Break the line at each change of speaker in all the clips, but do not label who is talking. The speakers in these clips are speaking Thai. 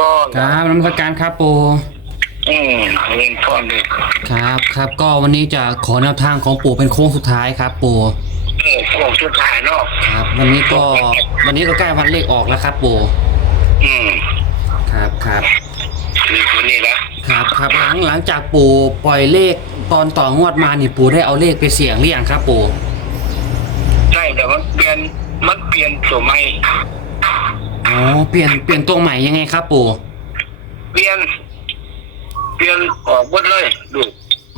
พ่อ
ครับน้ำพักการครับปู
อืมเล่นพ่อเด็ก
ครับครับ ก็วันนี้จะขอแนวทางของปู่เป็นโค้งสุดท้ายครับปู่
เออพวกสุดท้ายเนาะ
ครับ วันนี้ก็วันนี้ก็ใกล้วันเลขออกแล้วครับปู่
อืม
ครับครับ
นี่คนนี้นะครับ
ครับหลังหลังจากปู่ปล่อยเลขตอนต่องวดมานี่ปู่ได้เอาเลขไปเสี่ยงหรือยังครับปู่
ใช่แต่มันเปลี่ยนมันเปลี่ยนสมัย
อ๋อเปลี่ยนเปลี่ยนตัวใหม่ยังไงครับปู่
เปลี่ยน เปลี่ยนออกหมดเลยดู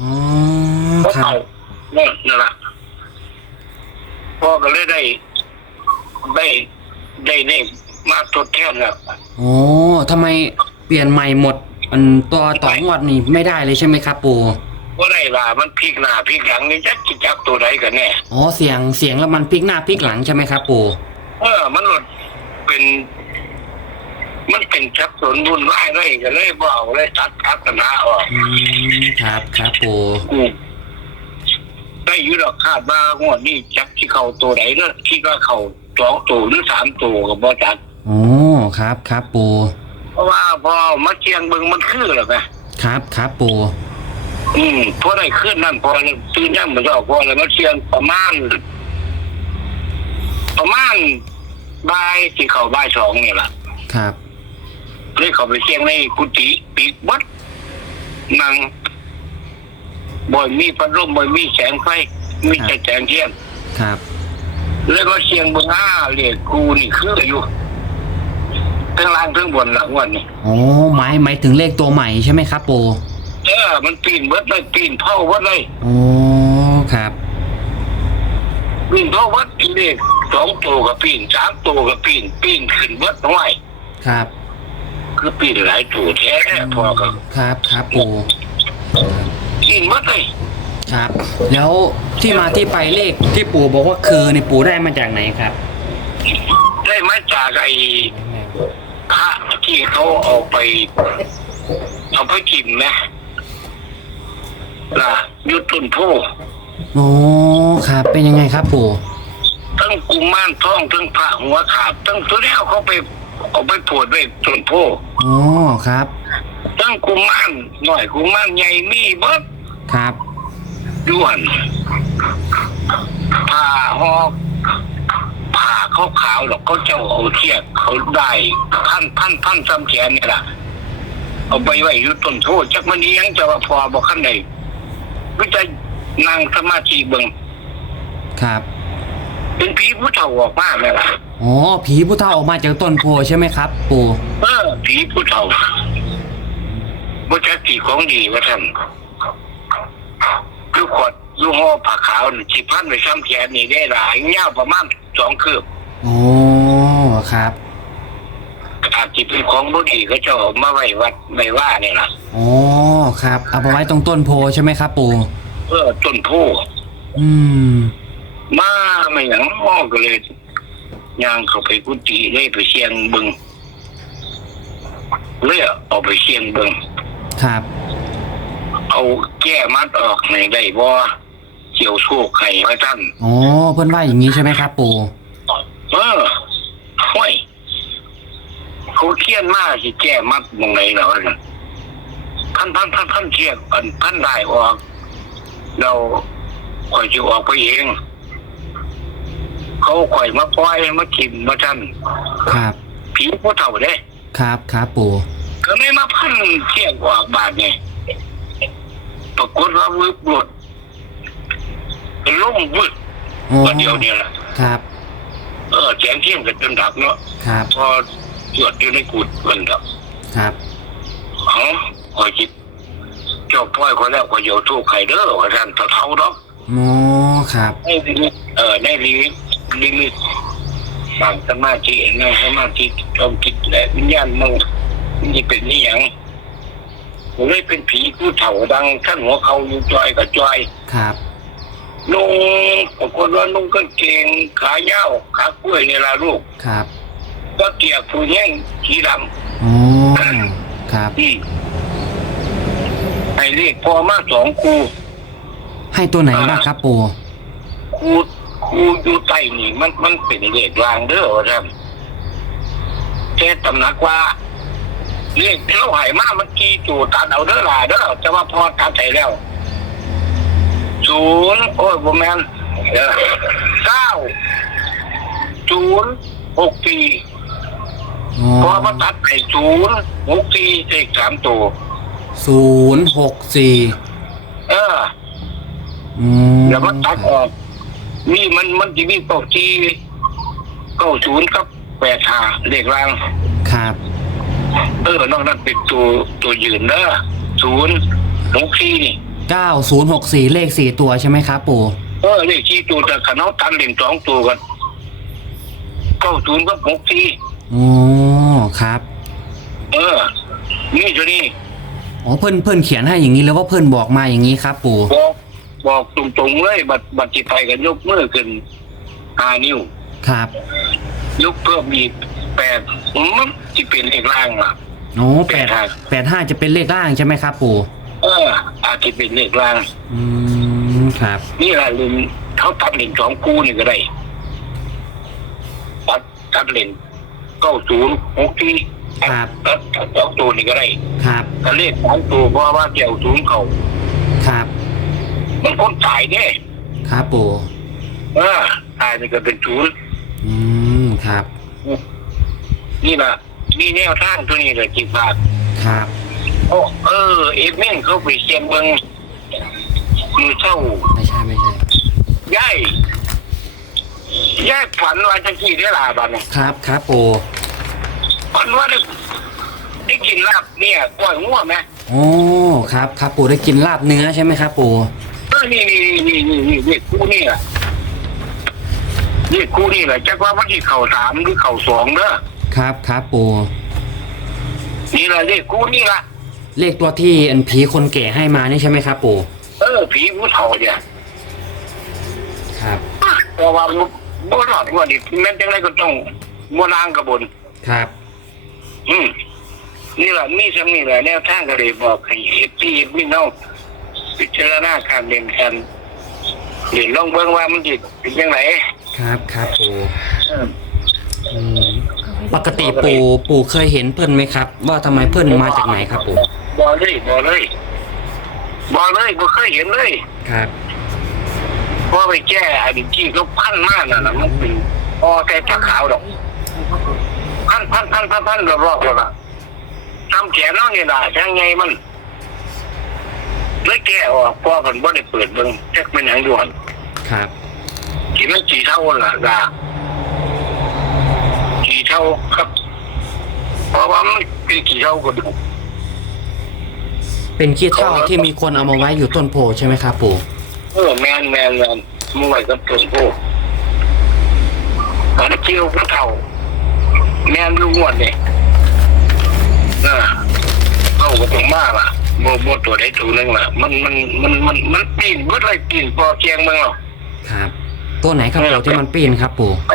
อ๋อ
เพราะ
ครับ
เอาเนี่ยนั่นแหละพ่อก็เลยได้ ได้ได้ได้มาทดแทนแล้ว
โอ้ทำไมเปลี่ยนใหม่หมดอันตัวต่องวดนี่ไม่ได้เลยใช่ไหมครับปู่
ว่าได้ว่ามันพลิกหน้าพลิกหลังนี่จักกิจับตัวใดกันแน่
อ๋อเสียงเสียงแล้วมันพลิกหน้าพลิกหลังใช่ไหมครับปู่
เออมันหลดเป็น มันเป็นชักสนบุญไหวายเลยก็เลยบเอกเลยตัดพัฒนาออก
อืมครับครับปู่
อืมได้อยุดอกคาดว่างวดนี้จักที่เขาตัวไหนเนอะคิดว่าเขาสองตัวหรือสามตัวกับบอจัด
โอ้ครับครับปู่
เพราะว่าพอมาเชียงเบิงมันคือหรอไง
ครับครับปู่
อืมพอได้ขึ้นนั่นพอเลยตื่นย่ำมันก็พอเลยมาเชียงประมาณ ประมาณบ่ายที่เขาบ่ายสองนี่แหละ
ครับ
เลยเขาไปเชียงในกุฏิปีกบัดนั่งบ่อยมีพัดลมบ่อยมีแสงไฟ มีแต่แสงเทียน
ครับ
แล้วก็เชียงบนห้าเรียกกูนี่คืออยู่ทั้งล่างทั้งบนหลังวันนี่
โอ้หมายหมายถึงเลขตัวใหม่ใช่ไหมครับปู่
เออมันปีนเบิดเลยปีนเผาเบิดเลย
โอ้ครับ
ปีนเผาเบิดอีเลขสองตัวกับปีนสามตัวกับปีนปีนขึ้นเบิดน้อย
ครับ
คือปีนหลายตัวแท้พอกับ
ครับครับปู่
ปีนเบิดเลย
ครับ แล้วที่มาที่ไปเลขที่ปู่บอกว่าคือในปู่ได้มาจากไหนครับ
ได้มาจากไอ้พระที่เขาเอาไปเอาไปกินนะล่ะอยุต้นโพ
โอ้ครับ เป็นยังไงครับปู่
ทั้งกุมารทองทั้งพระหัวขาดทั้งตัวนี้เอาเขาไป เอาไปปวดไว้ต้นโพ
โอ้ครับ
ทั้งกุมารหน่อยกุมารใหญ่มีเบิด
ครับ
ด้วนผ่าหอกผ่าขาวขาวๆหรอกเขาเจ้าเอาเทียกเขาได้พันพันพันซ้ำแขนนี่แหละเอาไปไว้อยู่ต้นโพจักมันนี้ยังจะว่าพอบอกขั้นใดก็จะนั่งสมาธิเบิง
ครับ
เป็นผีผู้เฒ่าออกมาไหมล่ะ
อ๋อผีผู้เฒ่าออกมาจากต้นโพใช่ไหมครับ ปู่
เออผีผู้เฒ่าบ่จักสีของดีว่าท่านลูกขวดลูกห่อผ้าขาวนี่สิพันไว้ซ้ำแขนนี่ได้หลายยาวประมาณสองคืบ
โอ้ครับ
อาจจะเป็นของบ่ดีก็จะเอามาไว้วัดไว้ว่านี่ล่ะ
โอ้ครับ เอาไปไว้ตรงต้นโพใช่ไหมครับ ปู่
เออต้นโพ
อืม
มาไม่หยังอ้อก็เลยย่างเข้าไปกุฏิเลยไปเสียงเบิงเลยเอาไปเสียงเบิง
ครับ
เอาแก้มัดออกในได้บ่เกี่ยวโชคให้พระท่าน
อ๋อเพื่อนว่าอย่างนี้ใช่ไหมครับ ปู่
เออห้อยเขาเขียนมาสิแก้มัดมองไหนเหรอเนี่ยพันพันพันพันเชียกอันพันได้ออก เราข่อยจะออกไปเอง เขาข่อยมาปล่อยมากินมาท่าน
ครับ
ผีผู้เฒ่าเด้
ครับครับปู่
ก็ไม่มาพันเชียกออกบาทไงปรากฏว่าวึบหลุดล่มวึด
โอ้
ก็เดียวเนี่ยแหละ
ครับ
เออแสงเที่ยงกับจนดับเนาะ
ครับ
พอหยดอยู่ในกุดเพิ่นดอก
ครับ
เอ๋อคอยจิบเจ้าพ่อยคนแล้วก็โยทูกไข่เด้อว่าท่านเท่าๆดอก
โอ้ครับ
ในลิมิตเออในลิมิต ลิมิตบางสมาธิในสมาธิจอมจิตและวิญญาณมึงนี่เป็นนี่ยังผมเลยเป็นผีผู้เฒ่าดังท่านหัวเขาอยู่จอยกับจอย
ครับ
นุ่งปรากฏว่านุ่งกางเกงขายาวขากล้วยในลาลูก
ครับ
ก็เกียกผู้แย่งสีด
โอ้ครับำ
ที่ไอ้เรียกพอมาสองครู
ให้ตัวไหนบ้างครับปู่
ค รูครูอยู่ใต้นี่มันมันเป็นเลขรางเด้อว่าท่านแค่ตำหนักว่าเลขที่เราใหายมามันกี่จูตัดเอาเด้อล่ะเด้อจะว่าพอตัดใส่แล้วศูนย์โอ้ยบ่แม่นเด้อเก้าศูนย์หกสี่
อ๋อ
พอมาตัดไปศูนย์หกสี่เลขสามตัว
ศูนย์หกสี่
เออ
อืม
เดี๋ยวมันตัดออก นี่มันมันจะมีเก้าสี่เก้าศูนย์กับแปดห้าเลขราง
ครับ
เออนอกนั้นเป็นตัวตัวยืนเด้อศูนย์หกสี่นี่
เก้าศูนย์หกสี่เลขสี่ตัวใช่ไหมครับปู่
เออเลขที่ตัวแต่ขนเอาตันเหรียญสองตัวกันเก้าศูนย์กับหกสี่
อ๋อครับ
เออ นี่ตัวนี้
อ๋อเพื่อนเพื่อนเขียนให้อย่างนี้แล้วว่าเพื่อนบอกมาอย่างนี้ครับปู่
บอก บอกตรงๆเลยบัตรบัตรจิตไปกันยกมือขึ้นห้านิ้ว
ครับ
ยกเพิ่มอีกแปดมันจะเป็นเลขล่างอะ
โอ้แปด
แปดห้า
แปดห้าจะเป็นเลขล่างใช่ไหมครับปู่
เออ อาจจะเป็นเลขล่าง
อืมครับ
นี่แหละลืมเขาตัดเหรียญสองคู่นี่ก็ได้ตัดตัดเหรียญเก้าศูนย์หกสี่
ครับ
ตัดตัดสองตัวนี่ก็ได้
ครับ
ถ้าเลขสองตัวเพราะว่าเกี่ยวศูนย์เขา
ครับ
มันคนตายเนี่ย
ครับปู่
เออตายนี่ก็เป็นศูนย์
อืมครับ
นี่แหละมีแนวทางตัวนี้แหละจิบาท
ครับ
โอ้เออ เอฟเม่นเขาไปเชียงเบิงมือเช่า
ไม่ใช่ไม่ใช่
ย่ายย่ายฝันว่าจะกี่ได้ลาบัดเนี่ย
ครับครับปู่
ฝันว่าได้ได้กินลาบเนี่ยกล้วยง่วงไหม
โอ้ครับครับปู่ได้กินลาบเนื้อใช่ไหมครับปู่
เออนี่นี่นี่นี่นี่นี่คู่นี่แหละนี่คู่นี่แหละจักว่าวันที่เข่าสามหรือเข่าสองเด้อ
ครับครับปู่
นี่แหละนี่คู่นี่ละ
เลขตัวที่อันผีคนแก่ให้มานี่ใช่ไหมครับปู่
เออผีผู้เฒ่าเนี่ย
ครับ
เพราะว่าบ่รอดว่านี่แม้จังไรก็ต้องบ่นางกระบน
ครับ
อืมนี่แหละมีสำนี่แหละแนวทางก็เลยบอกให้เฮ็ดที่พี่น้อง พิจารณาการเรียนกันเรียนลองเบิ่งว่ามันสิเป็นจังได
ครับครับปู่
เออ
อืมปกติปู่ปู่เคยเห็นเพื่อนไหมครับ ว่าทำไมเพื่อนมาจากไหนครับปู่
บ่เลยบ่เลยบ่เลยบ่เคยเห็นเลย
ครับ
พอไปแก้อันที่เขาพันมากน่ะนะมันเป็นพอแต่ผ้าขาวดอกพันพันพันพันพันรอบๆแล้วล่ะทำแขนน้องนี่ล่ะช่างไงมัน เลยแก้ออกเพอมันบ่ได้เปิดเบิ่งจักเป็นหยังด่วน
ครับ
กี่มันกี่เท่าล่ะล่ะกี่เท่าครับ เพราะว่ามันคือกี่เท่าก็ดู
เป็นขี้เท่าที่มีคนเอามาไว้อยู่ต้นโพใช่ไหมครับปู่
เออแมนแมนแมนมวยกับตัวผู้ตอนเที่ยวก็เท่า แมนรู้งวดเนี่ยเออเข้ากับตรงมากล่ะ โมโมตัวได้ตัวหนึงล่ะ มันมันมันมันมันปีนเบิดเลยปีนพอเชียงเมืองหรอก
ครับ ตัวไหนครับปู่ที่มันปีนครับปู่
ไป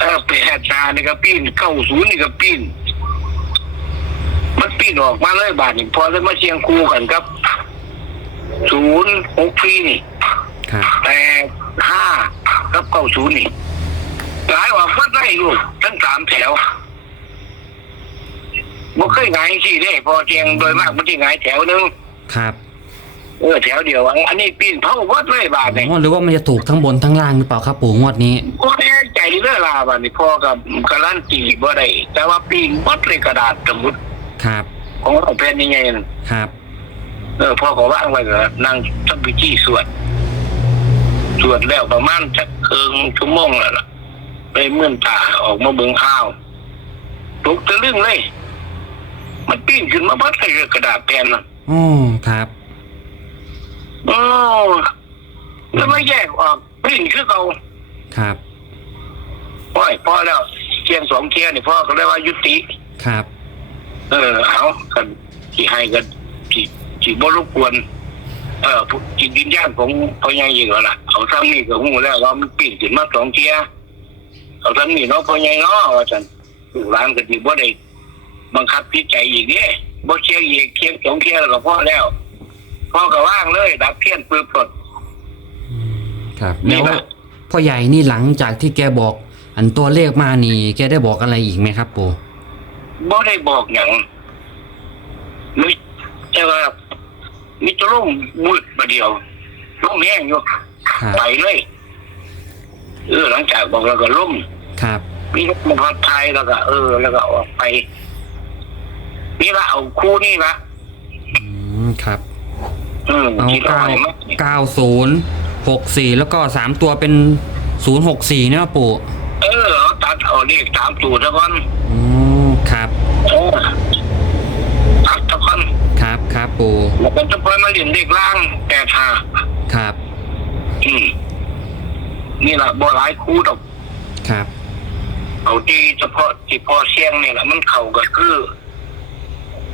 เออไปแหกตานี่ก็ปีนเข้าศูนย์นี่ก็ปีนมันปีนออกมาเลยบาทนี่พอเลยมาเชียงคู่กันครับศูนย์หกปีนี่
ครับ
แปดห้ากับเก้าศูนย์นี่หลายว่าฟัดได้อยู่ทั้งสามแถว บ่เคยหงายสี่ได้พอเจียงโดยมากมันที่หงายแถวหนึง
ครับ
เออแถวเดียวอันอันนี้ปีนเผาวัดเลยบาทนี่
อ๋อหรือว่ามันจะถูกทั้งบนทั้งล่างหรือเปล่าครับปู่งวดนี้
ก็แน่ใจเรื่องลาบาทนี่พอกับการันตีบ่ได้แต่ว่าปีนวัดเลยกระดาษสมุด
ครับ
ของเราแผ่นยังไงนั่น
ครับ
เออพ่อก็ว่างไว้ก็นั่งทำพิธีสวดสวดแล้วประมาณสักครึ่งชั่วโมงแล้วล่ะไปเมื่อนตาออกมาเบิ่งอ้าวตกตะลึงเลย มันปีนขึ้นมาพัดใส่กระดาษแผ่นน่ะ
อ๋อครับ
โอ้แล้วมาแยกออกปีนคือเขา
ครับ
โอ้ยพอแล้วเทียนสองเทียนนี่พ่อก็เลยว่ายุติ
ครับ
เออเอากันที่ให้กันที่ที่บ่รบกวนเออผู้จิตวิญญาณของพ่อใหญ่อีกแล้วล่ะเอาทั้งนี้ก็หูแล้วว่ามันปีนขึ้นมาสองเทียเอาทั้งนี้เนาะพ่อใหญ่เนาะว่าจันลูกหลานก็สิบ่ได้ บังคับจิตใจอีกเด้บ่เชียงอีกเชียงสองเทียแล้วก็พอแล้วพ่อก็ว่างเลยดับเทียนปื้ปลด
ครับ
นี่
แล้ว
นะ
พ่อใหญ่นี่หลังจากที่แกบอก อันตัวเลขมานี่ แกได้บอกอะไรอีกไหมครับปู่
บ่ได้บอกหยังไม่แต่ว่ามีแตัวร่มมืดมาเดียวร่มแห้งอยู่
ครับ
ไปเลยเออหลังจากบอกแล้วก็ร่ม
ครับ
มีรถมาพัดไทยแล้วก็ เออ แล้วก็ออกไป นี่ละเอาคู่นี่ละ
อืมครับ
อืม
เอา
คิดเอา
เก้า
ไว้มั้ย
เก้าศูนย์หกสี่แล้วก็สามตัวเป็นศูนย์หกสี่เนี่ยปู่
เออเอาตัดเอาเลขตามตูดตะกอน
อ๋อครับ
เออตัดตะกอน
ครับครับปู่
แล้วก็จะไปมาเรียนเลขล่างแต่ทา
ครับ
อืมนี่แหละบ่หลายคู่ดอก
ครับ
เอาที่เฉพาะที่พอเสียงนี่แหละมันเข้าก็คือ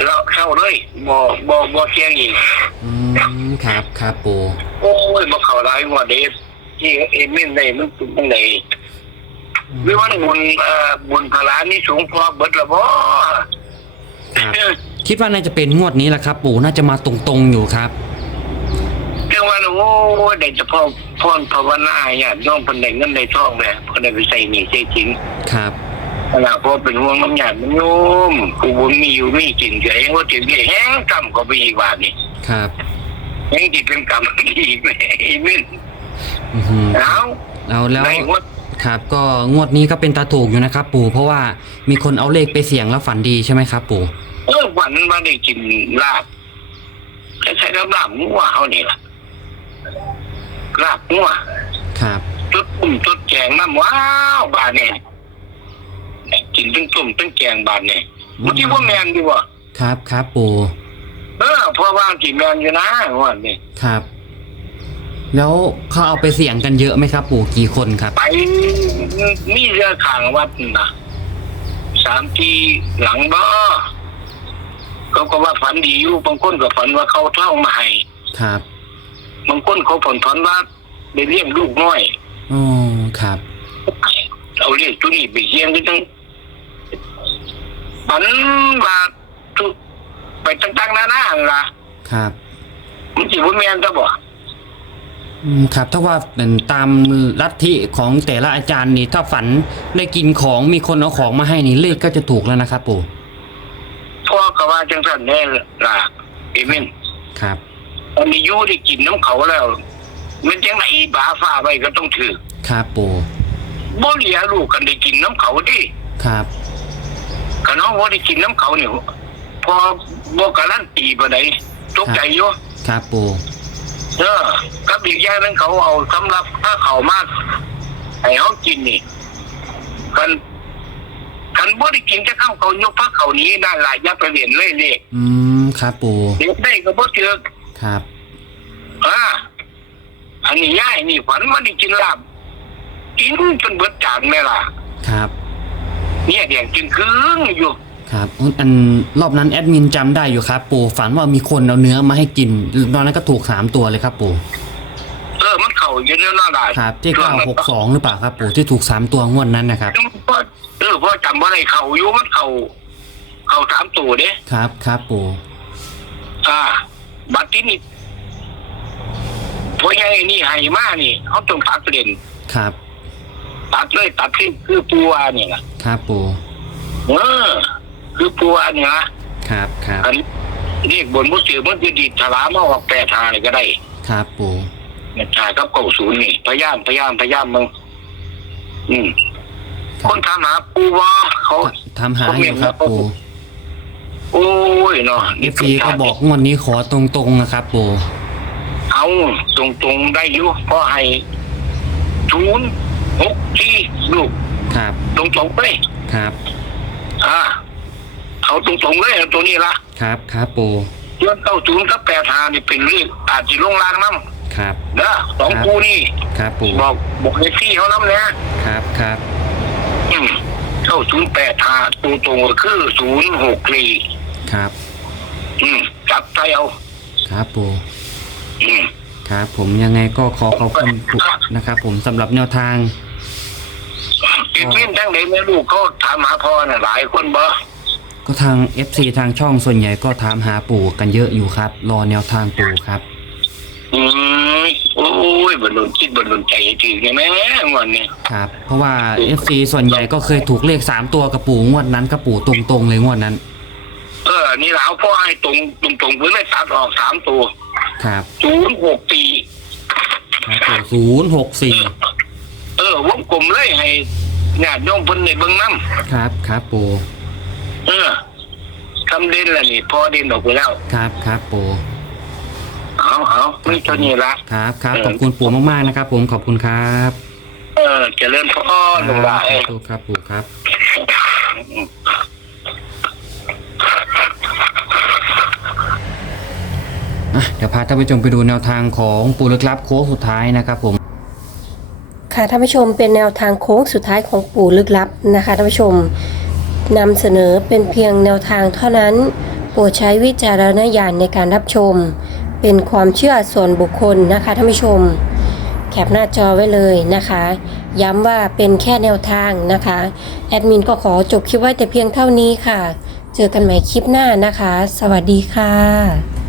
แล้วเข้าเลยบ่บ่บ่เสียงอีก
อืมครับครับปู่
โอ้ยบ่เข้าหลายงวดเด้ที่เอเมนได้มันเป็นจังไดหรือว่าบุญเอ่อบุญพลานี่สูงพอเบิดละบ่
ครับคิดว่าน่าจะเป็นงวดนี้แหละครับ ปู่น่าจะมาตรงๆอยู่ครับ
เรื่องว่าโอ้ยได้เฉพาะพรภาวนาญาติโยมเพิ่นได้เงินได้ทองแหละเพิ่นได้ไปใส่หนี้ใส่สิน
ครับ
ขณะพอเป็นห่วงน้ำญาติมันโยมกูบ่มีอยู่มีกินเสียเองว่าถึงได้แห้งกรรมก็ไปอีกบาทนี่
ครับ
แห้งจิตเป็นกรรมอีกแม่อีมิน
อือหือ
เอา
เอาแล้ว
ในงวด
ครับ ก็งวดนี้ก็เป็นตาถูกอยู่นะครับ ปู่เพราะว่ามีคนเอาเลขไปเสี่ยงแล้วฝันดีใช่ไหมครับ ปู่
เออวันมาได้กินลาบคล้ายๆกับลาบงัวเฮานี่ล่ะลาบงัว
ครับ
จุดตุ่มจุดแกงน้ำว้าวบาดเนี่ย กินทั้งตุ่มทั้งแกงบาดเนี่ยมันที่ว่าแมนดีวะ
ครับครับปู่
เออเพราะว่ากี่แมนอยู่นะว่านี่
ครับ แล้วเขาเอาไปเสี่ยงกันเยอะไหมครับ ปู่กี่คนครับ
ไปมีเรือขางวัดนะสามทีหลังบ่เขาก็ว่าฝันดีอยู่บางคนก็ฝันว่าเขาเท่ามาให้
ครับ
บางคนเขาฝันฝันว่าได้เลี้ยงลูกน้อย
อ๋อครับ
เอาเลี้ยงตัวนี้ไปเลี้ยงก็จัง ฝันว่าทุกไปต่างๆนานาหั่นล่ะ
ครับ
มันสิบ่แม่นซะบ่
อืมครับถ้าว่าเป็นตามลัทธิของแต่ละอาจารย์นี่ถ้าฝันได้กินของมีคนเอาของมาให้นี่เลขก็จะถูกแล้วนะครับปู่
พ่อก็ว่าจังซั่นแน่ล่ะเอเมน
ครับ
อันนี้อยู่ได้กินน้ำเขาแล้ว มันจังไหนบาฟ้าไว้ก็ต้องถือ
ครับปู่
บ่เหลียลูกกันได้กินน้ำเขาดิ
ครับ
คันเฮาบ่ได้กินน้ำเขานี่พอบ่การันตีบ่ได้ตกใจอยู่
ครับปู่
เออกับอีกอย่างหนึงเขาเอาสำหรับถ้าเขามาให้เฮากินนี่คันคันบ่ได้กินจะเข้าเขายกพระเขาหนี้ด้านหลายอย่าไปเรียนเลยเลย
อืมครับปู่
เดี๋ยวได้ก็บ่เถือก
ครับ
อ่าอันนี้ย่ายนี่ฝันว่าได้กินลาบกินจนเบิดจานแม่ล่ะ
ครับ
เนี่ยเดี๋ยวกินครึ่งอยู่
ครับอุ๊ยอันรอบนั้นแอดมินจำได้อยู่ครับ ปู่ฝันว่ามีคนเอาเนื้อมาให้กินตอนนั้นก็ถูกสามตัวเลยครับปู่
เออมันเข่าอยู่เรื่อยๆได้
ครับ ที่เก้าหกสองหรือเปล่าครับ ปู่ที่ถูกสามตัวงวดนั้นนะครับ
เออเพราะจำว่าอะไรเข่าอยู่มันเข่าเข่าสามตัวเด้
ครับครับปู่
อ่าบัตรที่นี่พราะไงนี่ไห้มานี่เขาต้องตัดประเด็น
ครับ
ตัดเลยตัดที่คือปัวนี่แหละ
ครับปู่
เออคือปัวนี่นะครับ
ครับ
อันเรียกบนมุสือมันจะดีดฉลามมาออกแปรทางเลยก็ได้
ครับปู่
เนี่ยชายกับเก่าศูนย์นี่พยายามพยายามพยายามมึงอืม
ครั
ค
บ
นถามหาปูว่าเขา
ทำหาอยู่ครับปู่
โอ้ยเนาะ
เอฟซีก็บอกงวดนี้ขอตรงๆนะครับปู่
เอาตรงๆได้อยู่เพราะให้ศูนย์หกที่ลูก
ครับ
ตรงๆไป
ครับ
อ่าเอาตรงๆเลยเอาตัวนี้ละ
ครับครับปู่
เรื่องเก้าศูนย์กับแปดหานี่เป็นเรื่องอาจจะลงลางน้
ครับำ
นะสอง
ครับ
คู่นี่
ครับปู่
บอกบอกให้พี่เขาน้ำเนี่ย
ครับครับ
อืมเก้าศูนย์แปดหาตัวตรงก็คือศูนย์หกสี่
ครับ
อืมจับใจเอา
ครับปู่
อืม
ครับผมยังไงก็ขอขอบคุณปู่นะครับ ผมสำหรับแนวทาง
อีกเรื่องทั้งไหนแม่ลูกเขาถามหาพ่อน่ะหลายคนบ่
ก็ทาง FC ทางช่องส่วนใหญ่ก็ถามหาปู่กันเยอะอยู่ครับ รอแนวทางปู่ครับ
อืมโอ้ยบรรลุคิดบรรลุใจถึงไงแม่งวันนี้
ครับ เพราะว่า FC ส่วนใหญ่ก็เคยถูกเลขสามตัวกับปู่งวดนั้นกับปู่ตรงๆเลยงวดนั้น
เอออันนี้แล้วพ่อให้ตรงตรงตรงๆเพื่อเลยตัดออกสามตัว
ครับ
ศูนย์หกปี
ครับปู่ศูนย์หกสี่
เออวงกลมเลยให้ ญาติโยมเพิ่นในเบิ่งน้
ครับครับปู่ำ
เออทำเด่นแล้วนี่พอเด่นออกไปแล้ว
ครับครับปู่
เอาเอานี่เท่านี้ละ
ครับครับขอบคุณปู่มากๆนะครับ ผมขอบคุณครับ
เออเจริญพรหลวงหลาย
สาธุครับปู่ครับ อะเดี๋ยวพาท่านผู้ชมไปดูแนวทางของปู่ลึกลับโค้งสุดท้ายนะครับผม
ค่ะท่านผู้ชมเป็นแนวทางโค้งสุดท้ายของปู่ลึกลับนะคะท่านผู้ชมนำเสนอเป็นเพียงแนวทางเท่านั้นโปรดใช้วิจารณญาณในการรับชม เป็นความเชื่อส่วนบุคคลนะคะท่านผู้ชม แคปหน้าจอไว้เลยนะคะ ย้ำว่าเป็นแค่แนวทางนะคะ แอดมินก็ขอจบคลิปไว้แต่เพียงเท่านี้ค่ะ เจอกันใหม่คลิปหน้านะคะ สวัสดีค่ะ